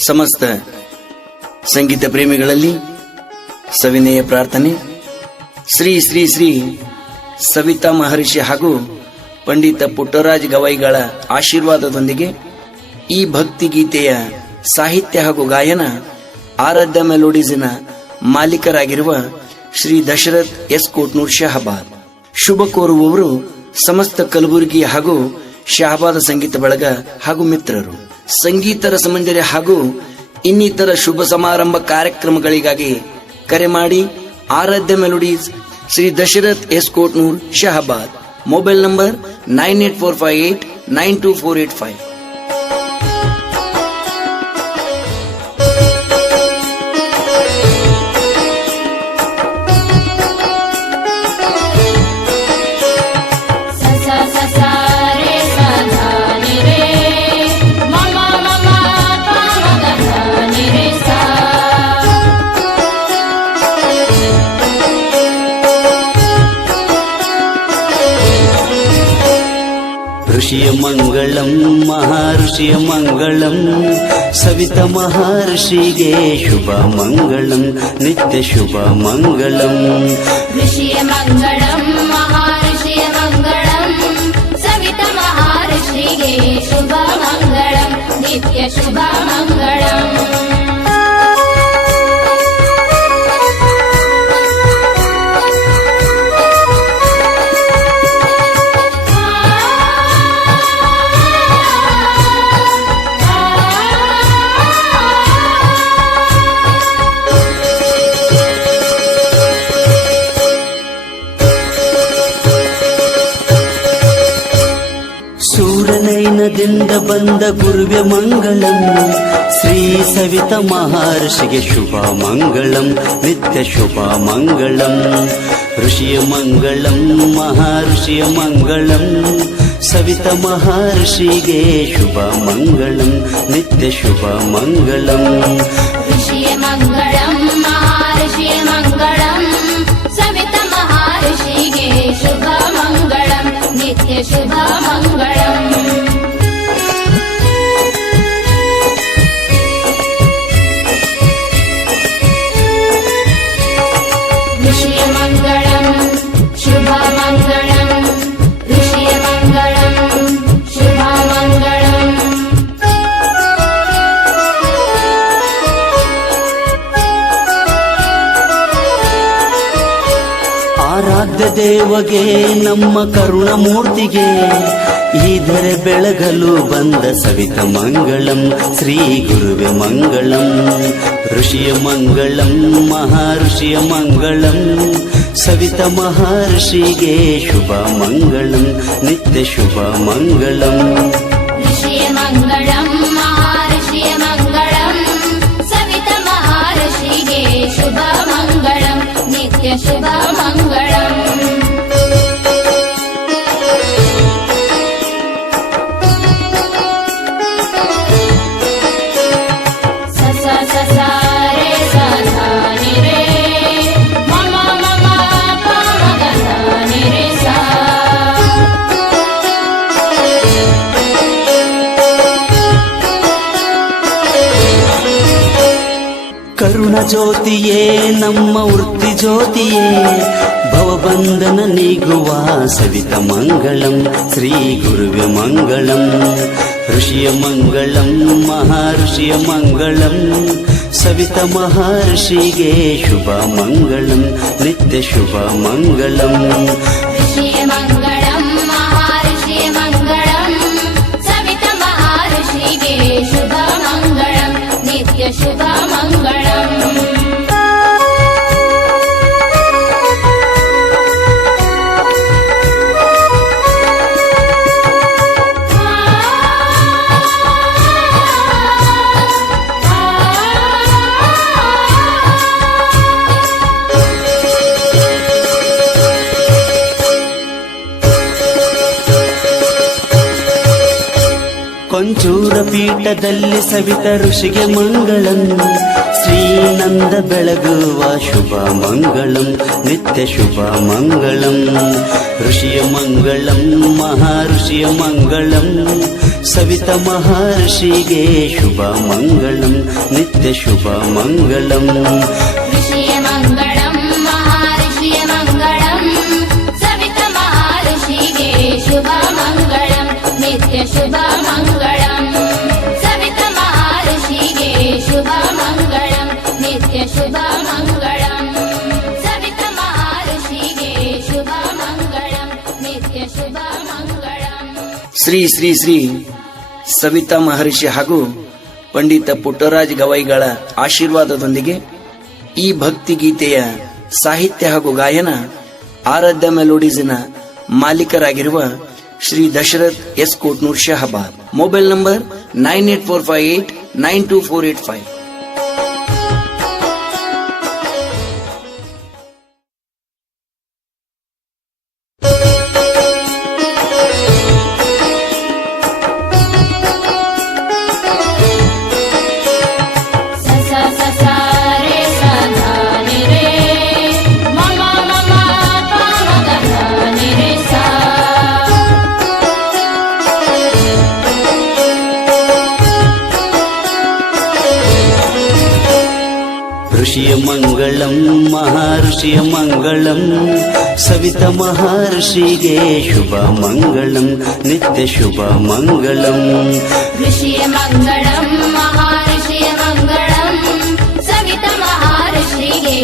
ಸಮಸ್ತ ಸಂಗೀತ ಪ್ರೇಮಿಗಳಲ್ಲಿ ಸವಿನಯ ಪ್ರಾರ್ಥನೆ. ಶ್ರೀ ಶ್ರೀ ಶ್ರೀ ಸವಿತಾ ಮಹರ್ಷಿ ಹಾಗೂ ಪಂಡಿತ ಪುಟ್ಟರಾಜ್ ಗವಾಯಿಗಳ ಆಶೀರ್ವಾದದೊಂದಿಗೆ ಈ ಭಕ್ತಿ ಗೀತೆಯ ಸಾಹಿತ್ಯ ಹಾಗೂ ಗಾಯನ ಆರಾಧ್ಯ ಮೆಲೋಡಿಸಿನ ಮಾಲೀಕರಾಗಿರುವ ಶ್ರೀ ದಶರಥ್ ಎಸ್ ಕೋಟ್ನೂರ್ ಶಹಬಾದ್. ಶುಭ ಕೋರುವವರು ಸಮಸ್ತ ಕಲಬುರಗಿ ಹಾಗೂ ಶಹಬಾದ ಸಂಗೀತ ಬಳಗ ಹಾಗೂ ಮಿತ್ರರು. ಸಂಗೀತ ರಸಮಂಜರಿ ಹಾಗೂ ಇನ್ನಿತರ ಶುಭ ಸಮಾರಂಭ ಕಾರ್ಯಕ್ರಮಗಳಿಗಾಗಿ ಕರೆ ಮಾಡಿ Aradhya Melodies Shri Dasharath S Kotnur Shahabad. Mobile number nine eight four five eight nine two four eight five. ಋಷಿಯ ಮಂಗಳಂ ಮಹರ್ಷಿಯ ಮಂಗಳಂ ಸವಿತ ಮಹರ್ಷಿಗೆ ಶುಭ ಮಂಗಳಂ ನಿತ್ಯ ಶುಭ ಮಂಗಳಂ ಋಷಿಯ ಮಂಗಳಂ ಸೂರ್ಯನೈನದಿಂದ ಬಂದ ಗುರುವೆ ಮಂಗಳಂ. ಶ್ರೀ ಸವಿತ ಮಹರ್ಷಿಗೆ ಶುಭ ಮಂಗಳಂ, ನಿತ್ಯ ಶುಭ ಮಂಗಳಂ. ಋಷಿಯ ಮಂಗಳಂ, ಮಹರ್ಷಿಯ ಮಂಗಳಂ. ಸವಿತ ಮಹರ್ಷಿಗೆ ಶುಭ ಮಂಗಳಂ, ನಿತ್ಯ ಶುಭ ಮಂಗಳಂ. ಋಷಿಯ ಮಂಗಳಂ, ಮಹರ್ಷಿಯ ಮಂಗಳಂ. ಸವಿತ ಮಹರ್ಷಿಗೆ ಶುಭ ಮಂಗಳಂ, ನಿತ್ಯ ಶುಭ ಮಂಗಳಂ. ಆರಾಧ್ಯ ದೇವಗೆ ನಮ್ಮ ಕರುಣ ಮೂರ್ತಿಗೆ ಈದರೆ ಬೆಳಗಲು ಬಂದ ಸವಿತ ಮಂಗಳಂ, ಶ್ರೀ ಗುರುವೆ ಮಂಗಳಂ, ಋಷಿಯ ಮಂಗಳಂ, ಮಹರ್ಷಿಯ ಮಂಗಳಂ, ಸವಿತ ಮಹರ್ಷಿಗೆ ಶುಭ ಮಂಗಳಂ, ನಿತ್ಯ ಶುಭ ಮಂಗಳಂ. ಶುಭ ಶುಭ ಮಂಗಳಂ. ಕರುಣ ಜ್ಯೋತಿಯೇ, ನಮ್ಮ ವೃತ್ತಿ ಜ್ಯೋತಿಯೇ, ಭವಬಂಧನ ನೀಗುವ ಸವಿತ ಮಂಗಳಂ, ಶ್ರೀ ಗುರುವೆ ಮಂಗಳಂ, ಋಷಿಯ ಮಂಗಳಂ, ಮಹರ್ಷಿಯ ಮಂಗಳಂ, ಸವಿತ ಮಹರ್ಷಿಗೆ ಶುಭ ಮಂಗಳಂ, ನಿತ್ಯ ಶುಭ ಮಂಗಳಂ ಕೊಂಚೂರ ಪೀಠದಲ್ಲಿ ಸವಿತ ಋಷಿಗೆ ಮಂಗಳಂ. ಶ್ರೀನಂದ ಬೆಳಗುವ ಶುಭ ಮಂಗಳಂ, ನಿತ್ಯ ಶುಭ ಮಂಗಳಂ. ಋಷಿಯ ಮಂಗಳಂ, ಮಹರ್ಷಿಯ ಮಂಗಳಂ. ಸವಿತ ಮಹರ್ಷಿಗೆ ಶುಭ ಮಂಗಳಂ, ನಿತ್ಯ ಶುಭ ಮಂಗಳಂ. ಶ್ರೀ ಶ್ರೀ ಶ್ರೀ ಸವಿತಾ ಮಹರ್ಷಿ ಹಾಗೂ ಪಂಡಿತ ಪುಟ್ಟರಾಜ್ ಗವಾಯಿಗಳ ಆಶೀರ್ವಾದದೊಂದಿಗೆ ಈ ಭಕ್ತಿ ಗೀತೆಯ ಸಾಹಿತ್ಯ ಹಾಗೂ ಗಾಯನ ಆರಾಧ್ಯ ಮೆಲೋಡೀಸಿನ ಮಾಲೀಕರಾಗಿರುವ Shri Dasharath S Kotnur Shahabad. Mobile number nine eight four five eight nine two four eight five. ಋಷಿಯಮಂಗಳಂ ಮಹಾರ್ಷಿಯಮಂಗಳಂ ಸವಿತ ಮಹರ್ಷಿಗೆ ಶುಭ ಮಂಗಳಂ ನಿತ್ಯ ಶುಭ ಮಂಗಳಂ ಋಷಿಯಮಂಗಳಂ ಮಹರ್ಷಿಯಮಂಗಳಂ ಸವಿತ ಮಹರ್ಷಿಗೆ